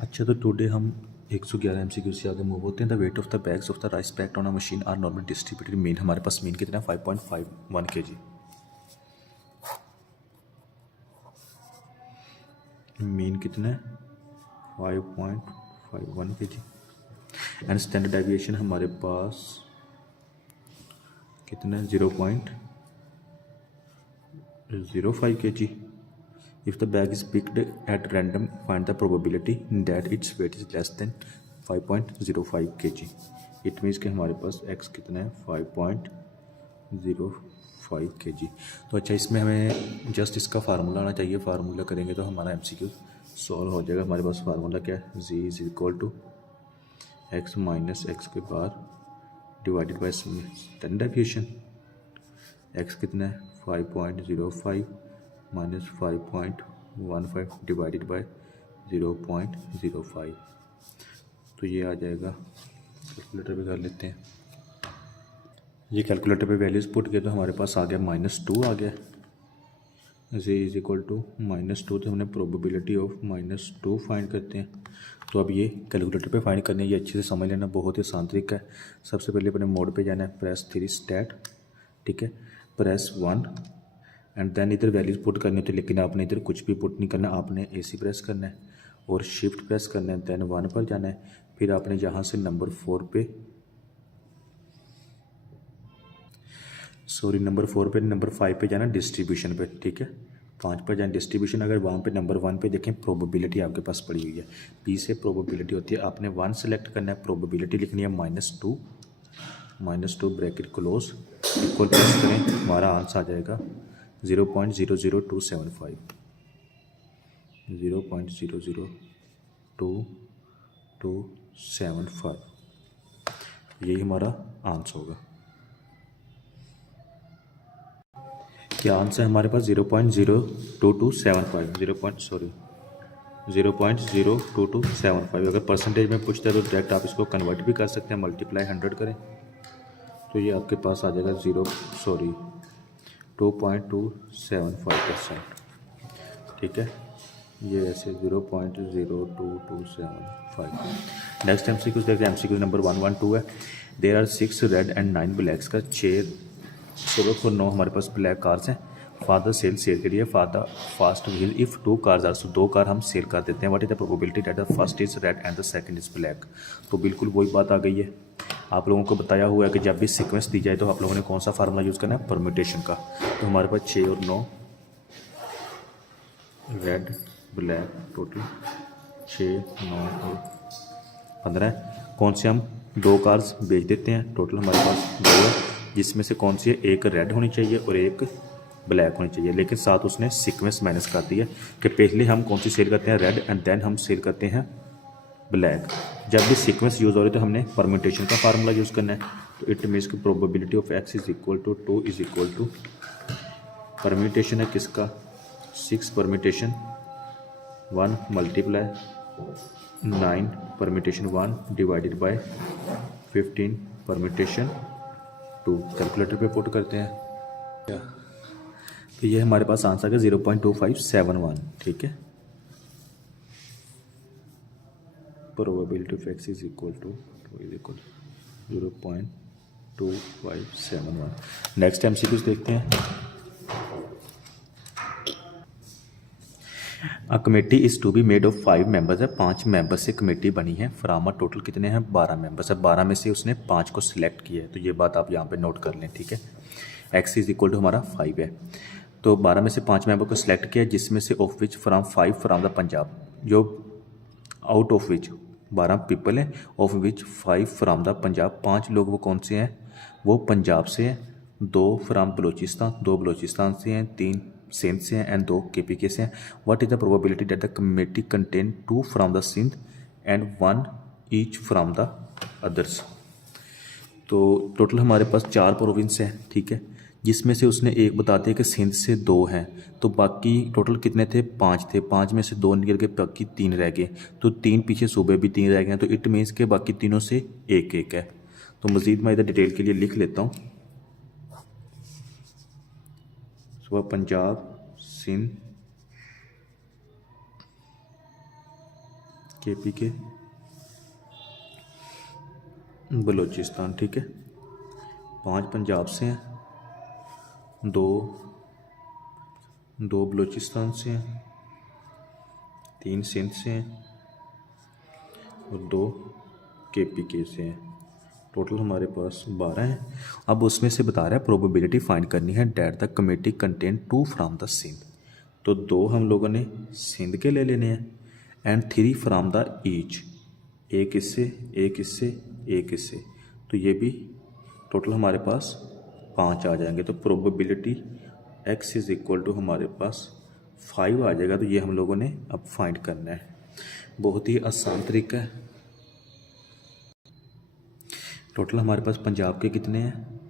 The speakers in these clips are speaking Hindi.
अच्छा, तो टुडे हम 111 MCQ से आगे मूव होते हैं। The weight of the bags of the rice packed on a machine are normally distributed. Mean हमारे पास मीन कितना है 5.51 kg। मीन कितना है 5.51 kg। एंड स्टैंडर्ड डेविएशन हमारे पास कितना है 0.05 kg। If the bag is picked at random, find the probability that its weight is less than 5.05 kg. It means कि हमारे पास x कितना है 5.05 kg। तो अच्छा, इसमें हमें जस्ट इसका फार्मूला आना चाहिए। फार्मूला करेंगे तो हमारा MCQ सॉल्व हो जाएगा। हमारे पास फार्मूला क्या है, z is equal to x minus X के बार divided by standard deviation. x कितना है 5.05 माइनस 5.15 डिवाइडेड बाय 0.05। तो ये आ जाएगा, कैलकुलेटर पे कर लेते हैं। ये कैलकुलेटर पे वैल्यूज़ पुट किया तो हमारे पास आ गया -2 आ गया। z इज इक्वल टू -2, तो हमने प्रोबेबिलिटी ऑफ -2 फाइंड करते हैं। तो अब ये कैलकुलेटर पे फाइंड करने, ये अच्छे से समझ लेना, बहुत ही आसान तरीका है। सबसे पहले अपने मोड पे जाना है, प्रेस 3 स्टार्ट, ठीक है, प्रेस 1 एंड देन इधर वैल्यूज पुट करनी होती है, लेकिन आपने इधर कुछ भी पुट नहीं करना। आपने AC प्रेस करना है और शिफ्ट प्रेस करना है, देन 1 पर जाना है। फिर आपने यहाँ से नंबर 4 पे, नंबर 4 पे, नंबर 5 पे जाना डिस्ट्रीब्यूशन पे, ठीक है, 5 पर जाना डिस्ट्रीब्यूशन। अगर वहाँ पे नंबर 1 पे देखें, प्रोबेबिलिटी आपके पास पड़ी हुई है, P से प्रोबेबिलिटी होती है। आपने 1 सेलेक्ट करना है, प्रोबेबिलिटी लिखनी है -2 ब्रैकेट क्लोज, इक्वल प्रेस करें, हमारा आंसर आ जाएगा 0.00275। 0.00275 यही हमारा आंसर होगा। क्या आंसर है हमारे पास 0.02275, 0.02275। अगर परसेंटेज में पूछता है तो डायरेक्ट आप इसको कन्वर्ट भी कर सकते हैं, मल्टीप्लाई 100 करें तो ये आपके पास आ जाएगा 2.275%, ठीक है। ये ऐसे 0.02275। नेक्स्ट MCQ देखते हैं। MCQ नंबर 112 है। There are 6 red and 9 blacks का 7 और 9 हमारे पास ब्लैक कार्स हैं। फादर सेल के लिए फादर फास्ट व्हील if 2 cars are, so 2 car हम सेल कर देते हैं। What is the probability that the first is red and the second is black. तो बिल्कुल वही बात आ गई है। आप लोगों को बताया हुआ है कि जब भी सीक्वेंस दी जाए तो आप लोगों ने कौन सा फार्मूला यूज़ करना है, परम्यूटेशन का। तो हमारे पास 6 और 9 रेड ब्लैक, टोटल 6, 9 और 15। कौन से हम 2 कार्स बेच देते हैं, टोटल हमारे पास 2 है, जिसमें से कौन सी है, एक रेड होनी चाहिए और एक ब्लैक होनी चाहिए। लेकिन साथ उसने सीक्वेंस मैनेज कर दिया कि पहले हम कौन सी सेल करते हैं, रेड, एंड देन हम सेल करते हैं ब्लैक। जब भी सीक्वेंस यूज़ हो रही है तो हमने परम्यूटेशन का फार्मूला यूज़ करना है। तो इट मीन्स की probability of x is equal to 2 is equal to, permutation है किसका, 6 permutation 1 multiply 9 permutation 1 divided by 15 permutation 2। Calculator पे पुट करते हैं। तो ये हमारे पास आंसर है 0.2571, ठीक है। Probability of x is equal to 0.2571। Next MCQs देखते हैं। A committee is to be made of 5 members है, 5 मेंबर्स से कमेटी बनी है। फ्राम टोटल कितने हैं, 12 मेंबर्स है। 12 में से उसने 5 को सिलेक्ट किया है, तो ये बात आप यहाँ पे नोट कर लें, ठीक है। x इज इक्वल टू हमारा 5 है, तो 12 में से 5 मेंबर को सिलेक्ट किया, जिसमें से of which from 5 from the Punjab, जो आउट ऑफ विच 12 पीपल हैं, of which 5 from the Punjab, 5 लोग वो कौन से हैं, वो पंजाब से हैं। 2 फ्राम बलोचिस्तान, 2 बलोचिस्तान से हैं। 3 सिंध से हैं एंड 2 KPK से हैं। What is the probability that the committee contain 2 from the Sindh and 1 each from the others. तो टोटल हमारे पास 4 प्रोविंस हैं, ठीक है, जिसमें से उसने एक बता दिया कि सिंध से 2 हैं। तो बाकी टोटल कितने थे, 5 थे। 5 में से 2 निकल के बाकी 3 रह गए, तो 3 पीछे सूबे भी 3 रह गए हैं। तो इट मीन्स के बाकी तीनों से एक एक है। तो मज़ीद मैं इधर डिटेल के लिए लिख लेता हूँ। सुबह पंजाब, सिंध, केपी के बलूचिस्तान, ठीक है। 5 पंजाब से हैं, दो बलूचिस्तान से हैं, 3 सिंध से हैं और 2 केपी के से हैं। टोटल हमारे पास 12 हैं। अब उसमें से बता रहा है प्रोबेबिलिटी फाइंड करनी है that the committee contain 2 from the Sindh. तो 2 हम लोगों ने सिंध के ले लेने हैं एंड 3 फ्राम द ईच, एक इससे, एक इससे, एक इससे। तो ये भी टोटल हमारे पास 5 आ जाएंगे। तो probability x is equal to हमारे पास 5 आ जाएगा। तो ये हम लोगों ने अब फाइंड करना है। बहुत ही आसान तरीका है। टोटल हमारे पास पंजाब के कितने हैं?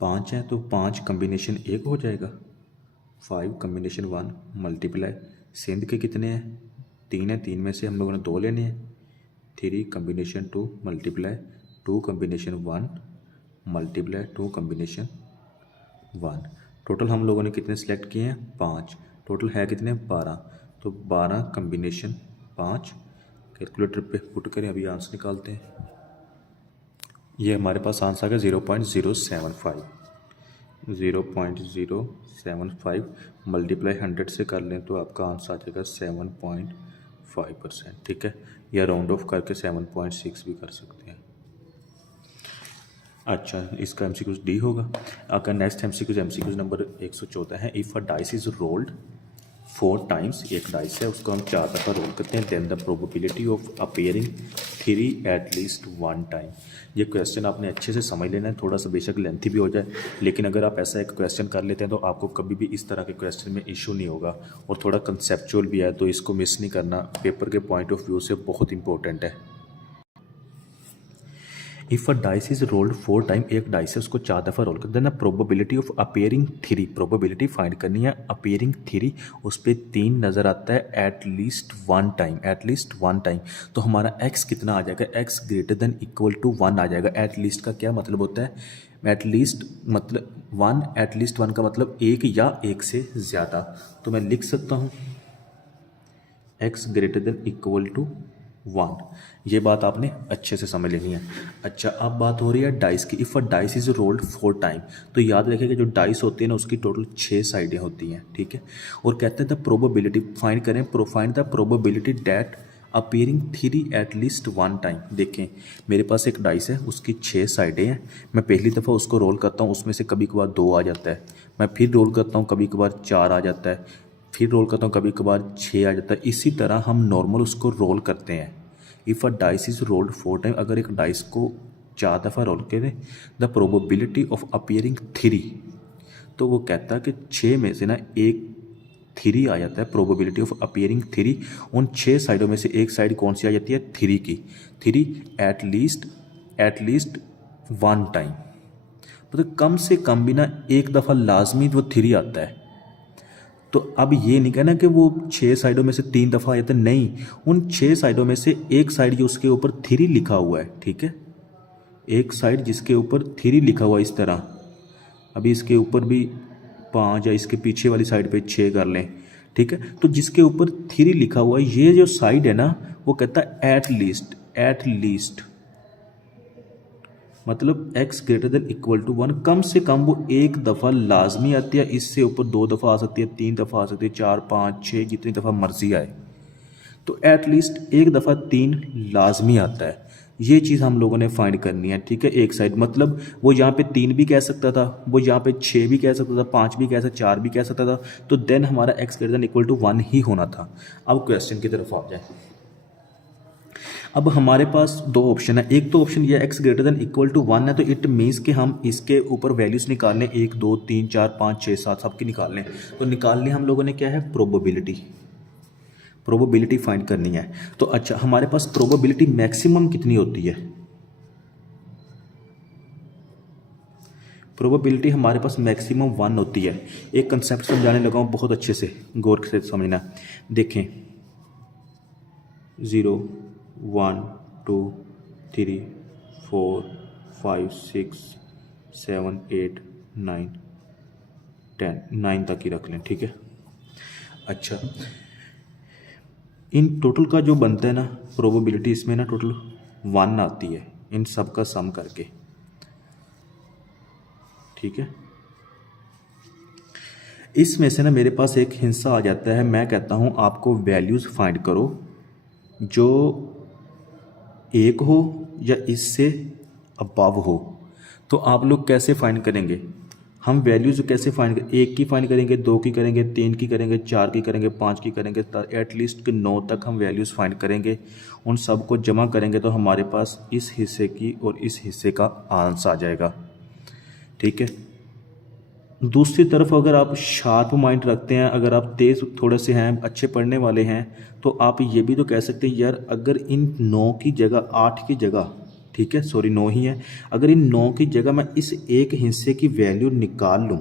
5 हैं। तो 5 कम्बिनेशन 1 हो जाएगा, 5 कम्बिनेशन 1 मल्टीप्लाई। सिंध के कितने हैं? 3 हैं। 3 में से हम लोगों ने 2 लेने हैं। 3 combination 2 multiply 2 combination 1 multiply 2 combination 1। Total हम लोगों ने कितने सिलेक्ट किए हैं? 5। टोटल है कितने? 12। तो 12 कम्बिनेशन 5। कैलकुलेटर पे पुट करें, अभी आंसर निकालते हैं। ये हमारे पास आंसर आ गया 0.075। 0.075 मल्टीप्लाई 100 से कर लें तो आपका आंसर आ जाएगा 7.5%, ठीक है। या राउंड ऑफ करके 7.6 भी कर सकते हैं। अच्छा, इसका एमसीक्यूज डी होगा। अगर नेक्स्ट एमसीक्यूज नंबर 114 है। If a dice is rolled 4 times, एक डाइस है उसको हम 4 दफ़ा रोल करते हैं, then the probability of appearing 3 at least 1 time. ये क्वेश्चन आपने अच्छे से समझ लेना है, थोड़ा सा बेशक लेंथी भी हो जाए, लेकिन अगर आप ऐसा एक क्वेश्चन कर लेते हैं तो आपको कभी भी इस तरह के क्वेश्चन में इशू नहीं होगा। और थोड़ा कंसेप्चुअल भी है, तो इसको मिस नहीं करना, पेपर के पॉइंट ऑफ व्यू से बहुत इंपॉर्टेंट है। If a dice is rolled 4 time, एक डाइस है उसको 4 दफ़ा रोल कर देना। Probability of appearing 3, probability find करनी है अपेयरिंग 3, उस पर 3 नज़र आता है at least 1 time, at least 1 time. तो हमारा x कितना आ जाएगा? x greater than equal to 1 आ जाएगा। एट लीस्ट का क्या मतलब होता है? एट लीस्ट मतलब 1, एट लीस्ट 1 का मतलब एक या एक से ज़्यादा। तो मैं लिख सकता हूँ x greater than equal to 1। ये बात आपने अच्छे से समझ लेनी है। अच्छा, अब बात हो रही है डाइस की। If a dice is rolled 4 time, तो याद रखिएगा जो डाइस होती है ना उसकी टोटल 6 साइडें होती हैं, ठीक है। और कहते हैं द प्रोबेबिलिटी फाइंड करें, find the probability that appearing 3 at least 1 time. देखें मेरे पास एक डाइस है, उसकी 6 साइडें हैं। मैं पहली दफ़ा उसको रोल करता हूँ, उसमें से कभी कभार 2 आ जाता है। मैं फिर रोल करता हूँ, कभी कभार 4 आ जाता है। फिर रोल करता हूँ, कभी कभार 6 आ जाता है। इसी तरह हम नॉर्मल उसको रोल करते हैं। If a dice is rolled 4 time, अगर एक डाइस को 4 दफ़ा रोल करें, द प्रोबेबिलिटी ऑफ अपीयरिंग 3, तो वो कहता है कि 6 में से ना एक 3 आ जाता है। प्रोबेबिलिटी ऑफ अपीयरिंग 3, उन 6 साइडों में से एक साइड कौन सी आ जाती है? 3 की। 3 एट लीस्ट 1 टाइम, मतलब कम से कम भी ना एक दफ़ा लाजमी वो 3 आता है। तो अब ये नहीं कहना कि वो 6 साइडों में से 3 दफ़ा आया था, नहीं, उन 6 साइडों में से एक साइड जो उसके ऊपर 3 लिखा हुआ है, ठीक है, एक साइड जिसके ऊपर 3 लिखा हुआ है इस तरह। अभी इसके ऊपर भी 5 या इसके पीछे वाली साइड पे 6 कर लें, ठीक है। तो जिसके ऊपर 3 लिखा हुआ है, ये जो साइड है ना, वो कहता है एट लीस्ट मतलब x greater than equal to 1, कम से कम वो एक दफ़ा लाजमी आती है। इससे ऊपर 2 दफ़ा आ सकती है, 3 दफ़ा आ सकती है, 4, 5, 6, जितनी दफ़ा मर्जी आए। तो एट लीस्ट एक दफ़ा 3 लाजमी आता है। ये चीज़ हम लोगों ने फाइंड करनी है, ठीक है। एक साइड मतलब वो यहाँ पे 3 भी कह सकता था, वो यहाँ पे 6 भी कह सकता था, 5 भी कह सकता, 4 भी कह सकता था। तो देन हमारा x greater than equal to 1 ही होना था। अब क्वेश्चन की तरफ आ जाए। अब हमारे पास 2 ऑप्शन है। एक तो ऑप्शन ये x greater than equal to 1 है, तो इट मीन्स कि हम इसके ऊपर वैल्यूज़ निकाल लें, 1, 2, 3, 4, 5, 6, 7 सबकी निकाल लें। तो निकालने हम लोगों ने क्या है? प्रोबेबिलिटी फाइंड करनी है। तो अच्छा, हमारे पास प्रोबेबिलिटी मैक्सिमम कितनी होती है? प्रोबेबिलिटी हमारे पास मैक्सिमम 1 होती है। एक कंसेप्ट समझाने लगा हूँ, बहुत अच्छे से गौर से समझना। देखें 0, 1, 2, 3, 4, 5, 6, 7, 8, 9, 10, 9 तक ही रख लें, ठीक है। अच्छा, इन टोटल का जो बनता है ना प्रोबेबिलिटी, इसमें ना टोटल 1 आती है इन सब का सम करके, ठीक है। इसमें से ना मेरे पास एक हिस्सा आ जाता है, मैं कहता हूँ आपको वैल्यूज़ फाइंड करो जो 1 हो या इससे अबव हो। तो आप लोग कैसे फाइंड करेंगे, हम वैल्यूज़ कैसे फाइंड करें, 1 की फाइंड करेंगे, 2 की करेंगे, 3 की करेंगे, 4 की करेंगे, 5 की करेंगे, एटलीस्ट 9 तक हम वैल्यूज़ फाइंड करेंगे। उन सब को जमा करेंगे तो हमारे पास इस हिस्से की और इस हिस्से का आंसर आ जाएगा, ठीक है। दूसरी तरफ अगर आप शार्प माइंड रखते हैं, अगर आप तेज़ थोड़े से हैं, अच्छे पढ़ने वाले हैं, तो आप ये भी तो कह सकते हैं यार अगर इन 9 की जगह 8 की जगह, ठीक है सॉरी 9 ही है, अगर इन 9 की जगह मैं इस एक हिस्से की वैल्यू निकाल लूँ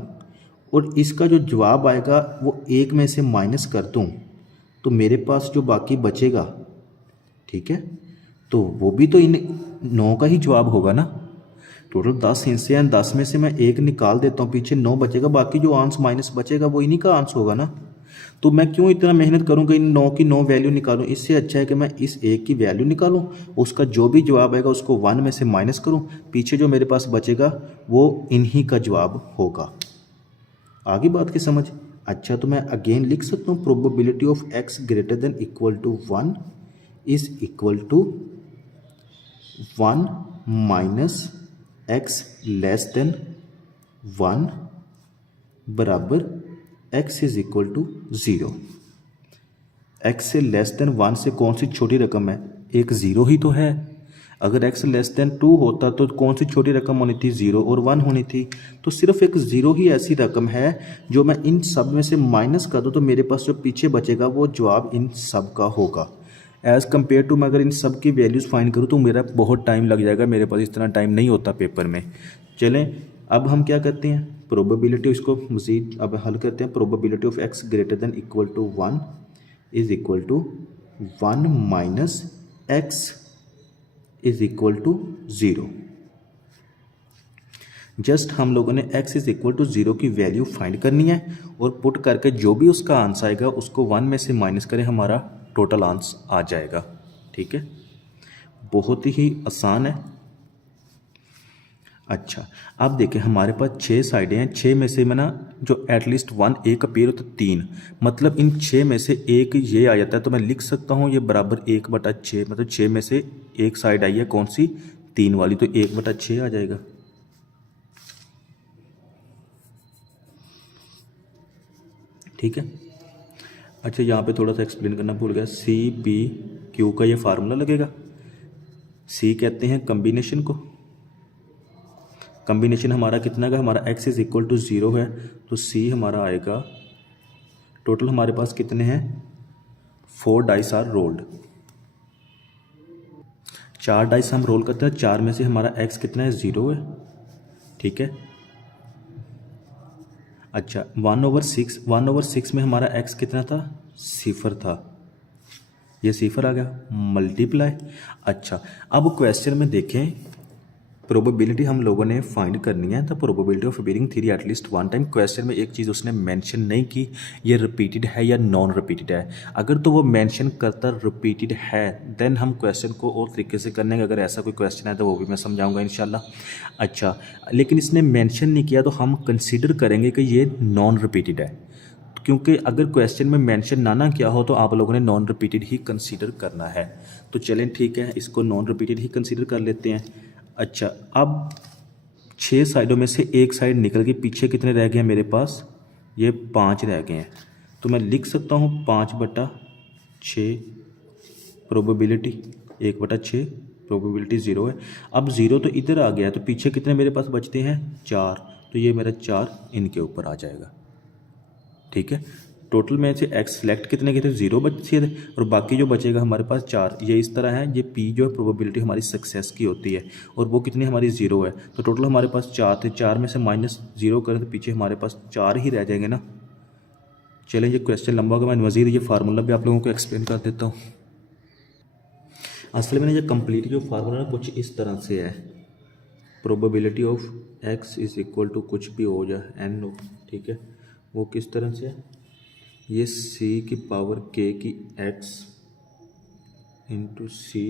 और इसका जो जवाब आएगा वो 1 में से माइनस कर दूँ तो मेरे पास जो बाकी बचेगा, ठीक है, तो वो भी तो इन 9 का ही जवाब होगा ना। टोटल 10 हिस्से हैं, 10 में से मैं 1 निकाल देता हूँ, पीछे 9 बचेगा, बाकी जो आंसर माइनस बचेगा वो इन्हीं का आंसर होगा ना। तो मैं क्यों इतना मेहनत करूँ कि इन 9 की 9 वैल्यू निकालूँ, इससे अच्छा है कि मैं इस 1 की वैल्यू निकालूँ, उसका जो भी जवाब आएगा उसको 1 में से माइनस करूँ, पीछे जो मेरे पास बचेगा वो इन्हीं का जवाब होगा। आगे बात की समझ। अच्छा, तो मैं अगेन लिख सकता हूँ probability of x greater than equal to 1 is equal to 1 minus x less than 1 बराबर x is equal to 0। x से लेस देन 1 से कौन सी छोटी रकम है, एक 0 ही तो है। अगर x लेस देन 2 होता तो कौन सी छोटी रकम होनी थी, 0 और 1 होनी थी। तो सिर्फ एक 0 ही ऐसी रकम है जो मैं इन सब में से माइनस कर दूँ तो मेरे पास जो पीछे बचेगा वो जवाब इन सब का होगा। एज़ कम्पेयर टू मैं अगर इन सब की वैल्यूज़ फाइंड करूँ तो मेरा बहुत टाइम लग जाएगा, मेरे पास इतना टाइम नहीं होता पेपर में। चलें अब हम क्या करते हैं, प्रोबेबिलिटी इसको मज़ीद अब हल करते हैं। Probability of x greater than equal to 1 is equal to 1 minus x is equal to 0। Just हम लोगों ने x इज इक्वल टू 0 की वैल्यू फाइंड करनी है और पुट करके जो भी उसका आंसर आएगा उसको 1 में से माइनस करें, हमारा टोटल आंसर आ जाएगा, ठीक है। बहुत ही आसान है। अच्छा, अब देखें हमारे पास 6 साइडें हैं, 6 में से मैं ना जो एटलीस्ट 1 एक अपीयर हो तो 3, मतलब इन 6 में से एक ये आ जाता है तो मैं लिख सकता हूँ ये बराबर 1/6, मतलब 6 में से एक साइड आई है कौन सी, 3 वाली, तो 1/6 आ जाएगा, ठीक है। अच्छा, यहाँ पे थोड़ा सा एक्सप्लेन करना भूल गया, CP/Q का ये फार्मूला लगेगा। C कहते हैं कम्बिनेशन को, कम्बिनेशन हमारा कितना का, हमारा x इज इक्वल टू 0 है तो C हमारा आएगा, टोटल हमारे पास कितने हैं, 4 डाइस आर रोल्ड, 4 डाइस हम रोल करते हैं, 4 में से हमारा x कितना है, 0 है, ठीक है। अच्छा, 1/6 में हमारा x कितना था, 0 था, ये 0 आ गया, मल्टीप्लाई। अच्छा, अब क्वेश्चन में देखें प्रोबेबिलिटी हम लोगों ने फाइंड करनी है, तो probability of appearing three at least 1 time. Question में एक चीज़ उसने मेंशन नहीं की, ये रिपीटेड है या नॉन रिपीटेड है। अगर तो वो मेंशन करता रिपीटेड है देन हम क्वेश्चन को और तरीके से करने, अगर ऐसा कोई क्वेश्चन है तो वो भी मैं समझाऊंगा इंशाल्लाह। अच्छा, लेकिन इसने मेंशन नहीं किया तो हम कंसिडर करेंगे कि ये नॉन रिपीटेड है, क्योंकि अगर क्वेश्चन में मेंशन ना किया हो तो आप लोगों ने नॉन रिपीटेड ही कंसीडर करना है। तो चलें ठीक है, इसको नॉन रिपीटेड ही कंसीडर कर लेते हैं। अच्छा, अब 6 साइडों में से एक साइड निकल के पीछे कितने रह गए हैं मेरे पास, ये 5 रह गए हैं, तो मैं लिख सकता हूँ 5/6 प्रोबेबिलिटी, 1/6 प्रोबेबिलिटी 0 है। अब 0 तो इधर आ गया तो पीछे कितने मेरे पास बचते हैं, 4, तो ये मेरा 4 इनके ऊपर आ जाएगा, ठीक है। टोटल में से x सेलेक्ट कितने के थे, 0 बचे थे और बाकी जो बचेगा हमारे पास 4, ये इस तरह है। ये p जो है प्रोबेबिलिटी हमारी सक्सेस की होती है और वो कितनी हमारी 0 है, तो टोटल हमारे पास 4 थे, 4 में से -0 करें तो पीछे हमारे पास 4 ही रह जाएंगे ना। चलें, ये क्वेश्चन लंबा होगा, मैं मज़ीद ये फार्मूला भी आप लोगों को एक्सप्लेन कर देता हूँ। असल में ये कंप्लीट जो फार्मूला कुछ इस तरह से है, probability of x is equal to कुछ भी हो जाए n हो, ठीक है, वो किस तरह से है, ये c की पावर k की x इंटू सी